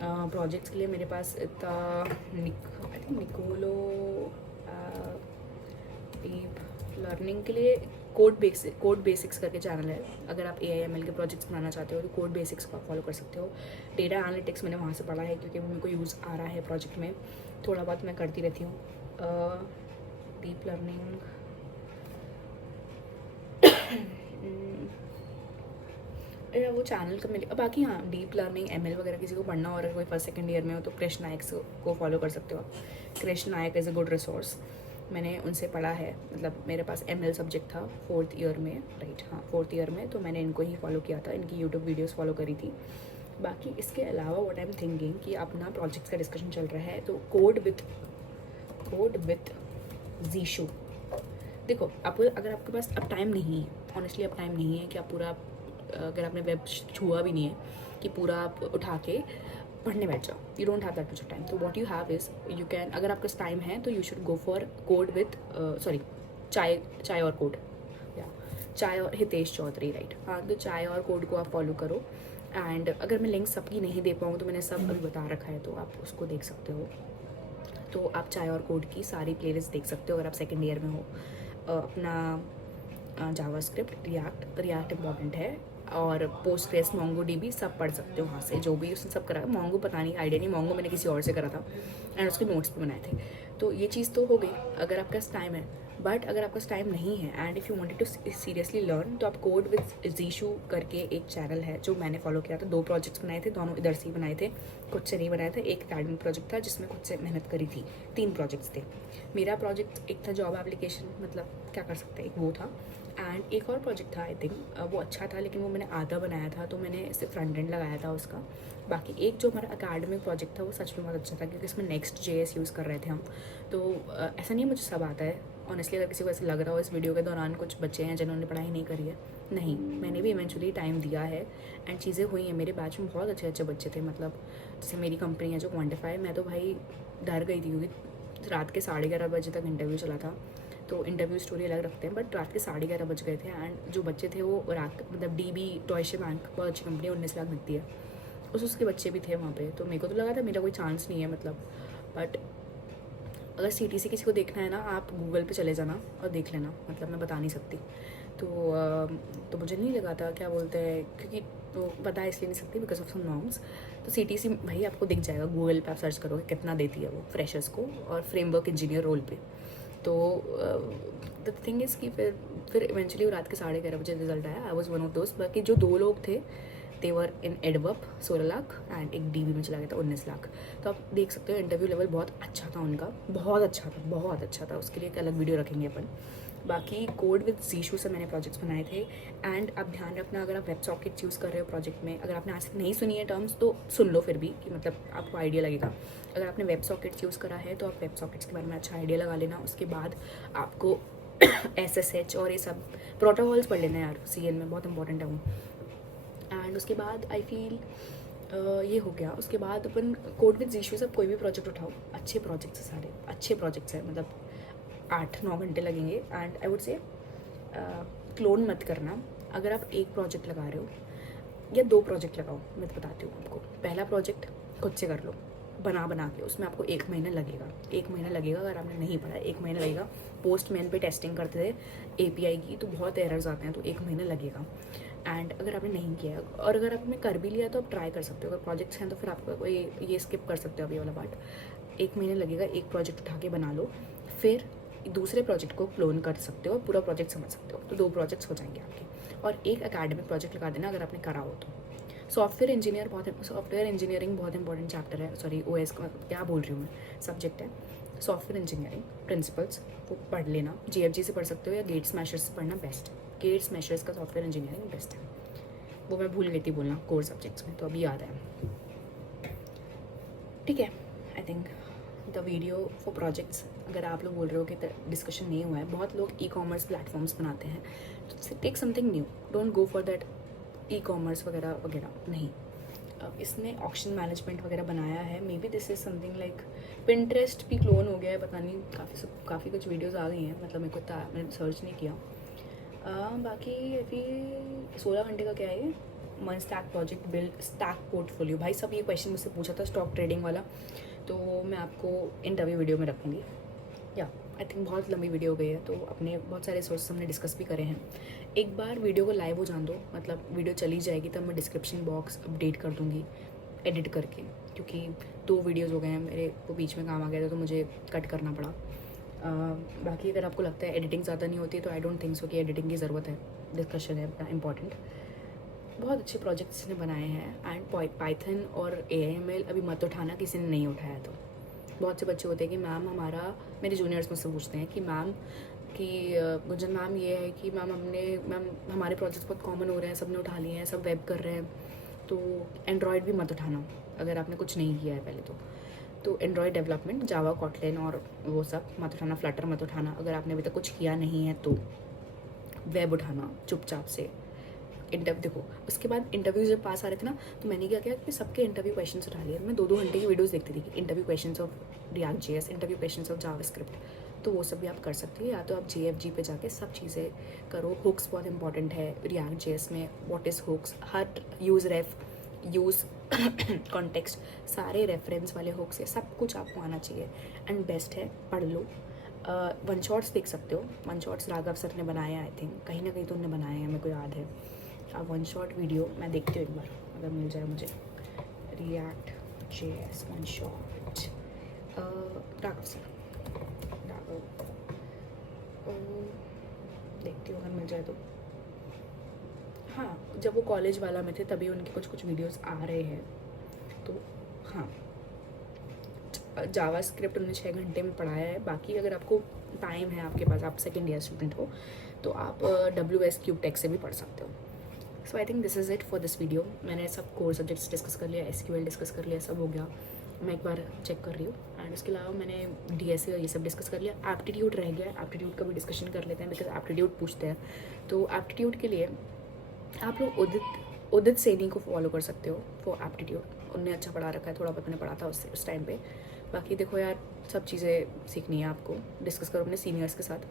प्रोजेक्ट्स के लिए मेरे पास इतना आई थिंक निकोलो डीप लर्निंग के लिए कोड बेसिक्स करके चैनल है। अगर आप AIML के प्रोजेक्ट्स बनाना चाहते हो तो कोड बेसिक्स को आप फॉलो कर सकते हो। डेटा एनालिटिक्स मैंने वहाँ से पढ़ा है क्योंकि वो मेरे को यूज़ आ रहा है प्रोजेक्ट में, थोड़ा बहुत मैं करती रहती हूँ। डीप लर्निंग वो चैनल का मिले। बाकी हाँ, डीप लर्निंग ML वगैरह किसी को पढ़ना हो, अगर कोई फर्स्ट सेकंड ईयर में हो तो कृष्ण नायक को फॉलो कर सकते हो आप। कृष्ण नायक इज़ अ गुड रिसोर्स, मैंने उनसे पढ़ा है। मतलब मेरे पास ML सब्जेक्ट था 4th ईयर में, राइट, हाँ 4th ईयर में, तो मैंने इनको ही फॉलो किया था, इनकी यूट्यूब वीडियोस फॉलो करी थी। बाकी इसके अलावा व्हाट आई एम थिंकिंग कि अपना प्रोजेक्ट्स का डिस्कशन चल रहा है, तो कोड विथ जीशू। देखो आप, अगर आपके पास अब टाइम नहीं है, ऑनेस्टली अब टाइम नहीं है कि आप पूरा, अगर आपने वेब छुआ भी नहीं है कि पूरा आप उठा के पढ़ने बैठ जाओ, you don't have that much time. तो what you have is you can, अगर आपके पास टाइम है तो you should go for code with chai और कोड, या चाय और हितेश चौधरी, राइट, हाँ, तो चाय और कोड को आप फॉलो करो। एंड अगर मैं लिंक सबकी नहीं दे पाऊँ तो मैंने सब अभी बता रखा है, तो आप उसको देख सकते हो। तो आप चाय और कोड की सारी प्लेलिस्ट देख सकते हो अगर आप सेकेंड ईयर में हो। अपना जावास्क्रिप्ट, रिएक्ट इम्पॉर्टेंट है, और पोस्टग्रेस, MongoDB सब पढ़ सकते हो वहाँ से, जो भी उसने सब करा। मोंगो पता नहीं, आइडिया नहीं, मोंगो मैंने किसी और से करा था एंड उसके नोट्स भी बनाए थे। तो ये चीज़ तो हो गई अगर आपके पास टाइम है। बट अगर आपके पास टाइम नहीं है and if you wanted to seriously learn, तो आप कोड विद जीशू करके एक चैनल है जो मैंने फॉलो किया था। 2 प्रोजेक्ट्स बनाए थे, दोनों इधर से ही बनाए थे, खुद से नहीं बनाए थे। एक एकेडमिक प्रोजेक्ट था जिसमें खुद से मेहनत करी थी, 3 प्रोजेक्ट्स थे। मेरा प्रोजेक्ट एक था जॉब एप्लीकेशन, मतलब क्या कर सकते हैं, एक वो था। एंड एक और प्रोजेक्ट था, आई थिंक वो अच्छा था, लेकिन वो मैंने आधा बनाया था, तो मैंने सिर्फ फ्रंट एंड लगाया था उसका। बाकी एक जो हमारा अकेडमिक प्रोजेक्ट था वो सच में बहुत अच्छा था, क्योंकि इसमें Next.js यूज़ कर रहे थे हम। तो ऐसा नहीं है मुझे सब आता है ऑनेस्टली। अगर किसी को ऐसा लग रहा हो इस वीडियो के दौरान कुछ बच्चे हैं जिन्होंने पढ़ाई नहीं करी है, नहीं, मैंने भी इवेंचुअली टाइम दिया है एंड चीज़ें हुई हैं। मेरे बैच में बहुत अच्छे अच्छे बच्चे थे, मतलब जैसे मेरी कंपनी है जो क्वान्टिफाई, मैं तो भाई डर गई थी क्योंकि रात के 11:30 बजे तक इंटरव्यू चला था। तो इंटरव्यू स्टोरी अलग रखते हैं, बट रात के 11:30 बज गए थे एंड जो बच्चे थे वो रात, मतलब DB डॉयचे बैंक बहुत अच्छी कंपनी, 19 लाख मिलती है, उसके बच्चे भी थे वहाँ पे। तो मेरे को तो लगा था मेरा कोई चांस नहीं है, मतलब। बट अगर CTC किसी को देखना है ना, आप गूगल पे चले जाना और देख लेना, मतलब मैं बता नहीं सकती। तो मुझे नहीं लगा था, क्या बोलते हैं, क्योंकि तो बता इसलिए नहीं सकती बिकॉज ऑफ सम नॉर्म्स। तो CTC भाई आपको दिख जाएगा, गूगल पे आप सर्च करोगे कितना देती है वो फ्रेशर्स को और फ्रेमवर्क इंजीनियर रोल पे। तो द थिंग इज़ कि फिर इवेंचुअली रात के 11:30 बजे रिजल्ट आया। आई वॉज वन ऑफ दोस्त। बाकी जो 2 लोग थे देवर इन एडवर्ब 16 लाख एंड एक DB में चला गया था 19 लाख। तो आप देख सकते हो इंटरव्यू लेवल बहुत अच्छा था उनका, बहुत अच्छा था। उसके लिए एक अलग वीडियो रखेंगे अपन। बाकी कोड विद जीशू से मैंने प्रोजेक्ट्स बनाए थे। एंड आप ध्यान रखना, अगर आप वेब सॉकेट्स यूज़ कर रहे हो प्रोजेक्ट में, अगर आपने आज तक नहीं सुनी है टर्म्स तो सुन लो फिर भी, कि मतलब आपको आइडिया लगेगा। अगर आपने वेब सॉकेट्स यूज़ करा है तो आप वेब सॉकेट्स के बारे में अच्छा आइडिया लगा लेना। उसके बाद आपको SSH और ये सब प्रोटोकॉल्स पढ़ लेना यार, CN में बहुत इंपॉर्टेंट है वो। एंड उसके बाद आई फील ये हो गया। उसके बाद अपन कोड विद जीशू सब कोई भी प्रोजेक्ट उठाओ, अच्छे प्रोजेक्ट्स हैं, सारे अच्छे प्रोजेक्ट्स हैं, मतलब 8-9 घंटे लगेंगे। एंड आई वुड से क्लोन मत करना, अगर आप एक प्रोजेक्ट लगा रहे हो या 2 प्रोजेक्ट लगाओ, मैं तो बताती हूँ आपको। पहला प्रोजेक्ट खुद से कर लो, बना के, उसमें आपको 1 महीना लगेगा। 1 महीना लगेगा अगर आपने नहीं पढ़ा, 1 महीना लगेगा। पोस्टमैन पे टेस्टिंग करते थे एपीआई की, तो बहुत एरर्स आते हैं, तो 1 महीना लगेगा। एंड अगर आपने नहीं किया और अगर आपने कर भी लिया तो आप ट्राई कर सकते हो। अगर प्रोजेक्ट्स हैं तो फिर आपको ये स्किप कर सकते हो अभी वाला पार्ट। 1 महीने लगेगा, एक प्रोजेक्ट उठा के बना लो, फिर दूसरे प्रोजेक्ट को क्लोन कर सकते हो, पूरा प्रोजेक्ट समझ सकते हो। तो 2 प्रोजेक्ट्स हो जाएंगे आपके, और एक एकेडमिक प्रोजेक्ट लगा देना अगर आपने करा हो तो। सॉफ्टवेयर इंजीनियरिंग बहुत इंपॉर्टेंट चैप्टर है, सॉरी ओएस का क्या बोल रही हूँ मैं, सब्जेक्ट है सॉफ्टवेयर इंजीनियरिंग प्रिंसिपल्स, वो पढ़ लेना। जीएफजी से पढ़ सकते हो या गेट स्मैशर्स से पढ़ना बेस्ट है। गेट स्मैशर्स का सॉफ्टवेयर इंजीनियरिंग बेस्ट है, वो मैं भूल गई थी बोलना कोर सब्जेक्ट्स में, तो अभी याद है। ठीक है, I think the video for projects, अगर आप लोग बोल रहे हो कि डिस्कशन नहीं हुआ है, बहुत लोग ई कॉमर्स प्लेटफॉर्म्स बनाते हैं, तो take something new, don't go for that e commerce वगैरह वगैरह नहीं। अब इसने ऑक्शन मैनेजमेंट वगैरह बनाया है, may B this is something like Pinterest भी क्लोन हो गया है, पता नहीं, काफ़ी कुछ वीडियोस आ गई हैं, मतलब मेरे को इतना मैंने सर्च नहीं किया। बाकी अभी 16 घंटे का क्या है ये, one stack project build stack portfolio. भाई सब ये क्वेश्चन मुझसे पूछा था स्टॉक ट्रेडिंग वाला, तो मैं आपको इंटरव्यू वीडियो में रखूँगी। या आई थिंक बहुत लंबी वीडियो हो गई है, तो अपने बहुत सारे सोर्सेस हमने डिस्कस भी करे हैं। एक बार वीडियो को लाइव हो जान दो, मतलब वीडियो चली जाएगी तब मैं डिस्क्रिप्शन बॉक्स अपडेट कर दूँगी एडिट करके, क्योंकि 2 वीडियोज़ हो गए हैं मेरे को, बीच में काम आ गया था तो मुझे कट करना पड़ा। बाकी अगर आपको लगता है एडिटिंग ज़्यादा नहीं होती, तो आई डोंट थिंक सो कि एडिटिंग की ज़रूरत है। डिस्कशन है इंपॉर्टेंट, बहुत अच्छे प्रोजेक्ट्स ने बनाए हैं। एंड पाइथन और AIML अभी मत उठाना, किसी ने नहीं उठाया तो। बहुत से बच्चे होते हैं कि मैम हमारा, मेरे जूनियर्स मुझसे पूछते हैं कि मैम कि गुंजन मैम ये है कि मैम हमारे प्रोजेक्ट्स बहुत कॉमन हो रहे हैं, सब ने उठा लिए हैं, सब वेब कर रहे हैं, तो एंड्रॉयड भी मत उठाना अगर आपने कुछ नहीं किया है पहले तो एंड्रॉयड डेवलपमेंट, जावा, कॉटलिन और वो सब मत उठाना, फ्लटर मत उठाना अगर आपने अभी तक कुछ किया नहीं है तो। वेब उठाना चुपचाप से। इंटरव्यू देखो, उसके बाद इंटरव्यू जब पास आ रहे थे ना, तो मैंने क्या किया कि सबके इंटरव्यू क्वेश्चंस उठा लिए। मैं 2-2 घंटे की वीडियोस देखती थी कि interview questions of react JS, interview questions of JavaScript, तो वो सब भी आप कर सकती है। या तो आप JFG पे जाके सब चीज़ें करो। हुक्स बहुत इंपॉर्टेंट है रिएक्ट जेएस में, व्हाट इज़ हुक्स, हर यूज़ कॉन्टेक्स्ट, सारे रेफरेंस वाले हुक्स है, सब कुछ आपको आना चाहिए। एंड बेस्ट है पढ़ लो। वन शॉट्स देख सकते हो, वन शॉट्स राघव सर ने बनाया, आई थिंक कहीं ना कहीं तो उन्होंने बनाया है, मेरे को याद है। आप वन शॉट वीडियो मैं देखती हूँ एक बार, अगर मिल जाए मुझे। React JS one shot, Raghav sir, Raghav, देखती हूँ अगर मिल जाए तो। हाँ, जब वो कॉलेज वाला में थे तभी उनके कुछ वीडियोस आ रहे हैं, तो हाँ। जावास्क्रिप्ट उन्होंने 6 घंटे में पढ़ाया है। बाकी अगर आपको टाइम है आपके पास, आप सेकेंड ईयर स्टूडेंट हो, तो आप WS क्यूब टेक से भी पढ़ सकते हो। So I think this is it for this video. मैंने सब कोर सब्जेक्ट्स डिस्कस कर लिया, SQL डिस्कस कर लिया, सब हो गया। मैं एक बार चेक कर रही हूँ। एंड उसके अलावा मैंने DSA और ये सब डिस्कस कर लिया। एप्टीट्यूड रह गया, एप्टीट्यूड का भी डिस्कशन कर लेते हैं, बिकॉज एप्टीट्यूड पूछते हैं। तो एप्टीट्यूड के लिए आप लोग उदित सैनी को फॉलो कर सकते हो फॉर एप्टीट्यूड, उनने अच्छा पढ़ा रखा है, थोड़ा बहुत मैंने पढ़ा था उस टाइम पे। बाकी देखो यार, सब चीज़ें सीखनी है आपको, डिस्कस करो अपने सीनियर्स के साथ,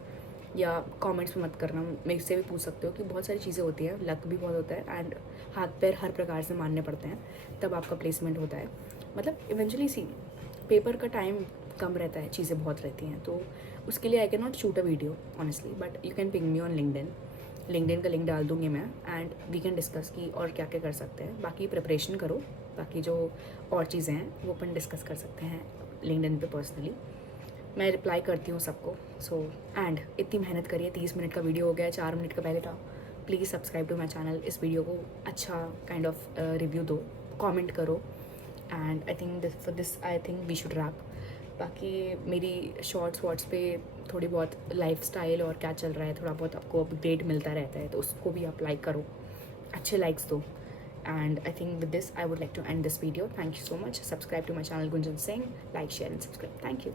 या कमेंट्स में मत करना, मेरे से भी पूछ सकते हो कि बहुत सारी चीज़ें होती हैं, लक भी बहुत होता है, एंड हाथ पैर हर प्रकार से मानने पड़ते हैं, तब आपका प्लेसमेंट होता है। मतलब इवेंचुअली पेपर का टाइम कम रहता है, चीज़ें बहुत रहती हैं, तो उसके लिए I can not shoot a video honestly, but you can ping me on LinkedIn का लिंक डाल दूँगी मैं, एंड वी कैन डिस्कस की और क्या क्या कर सकते हैं। बाकी प्रिपरेशन करो, बाकी जो और चीज़ें हैं वो अपन डिस्कस कर सकते हैं लिंक्डइन पे पर्सनली, मैं रिप्लाई करती हूँ सबको। सो एंड इतनी मेहनत करिए, 30 मिनट का वीडियो हो गया, 4 मिनट का पहले था। Please subscribe to my channel, इस वीडियो को अच्छा काइंड ऑफ रिव्यू दो, कमेंट करो, and I think we should wrap. बाकी मेरी शॉर्ट्स पे थोड़ी बहुत लाइफ स्टाइल और क्या चल रहा है, थोड़ा बहुत आपको अपडेट मिलता रहता है, तो उसको भी आप लाइक करो, अच्छे लाइक्स दो। And I think with this, I would like to end this video. Thank you so much. Subscribe to my channel, Gunjan Singh. Like, share, and subscribe. Thank you.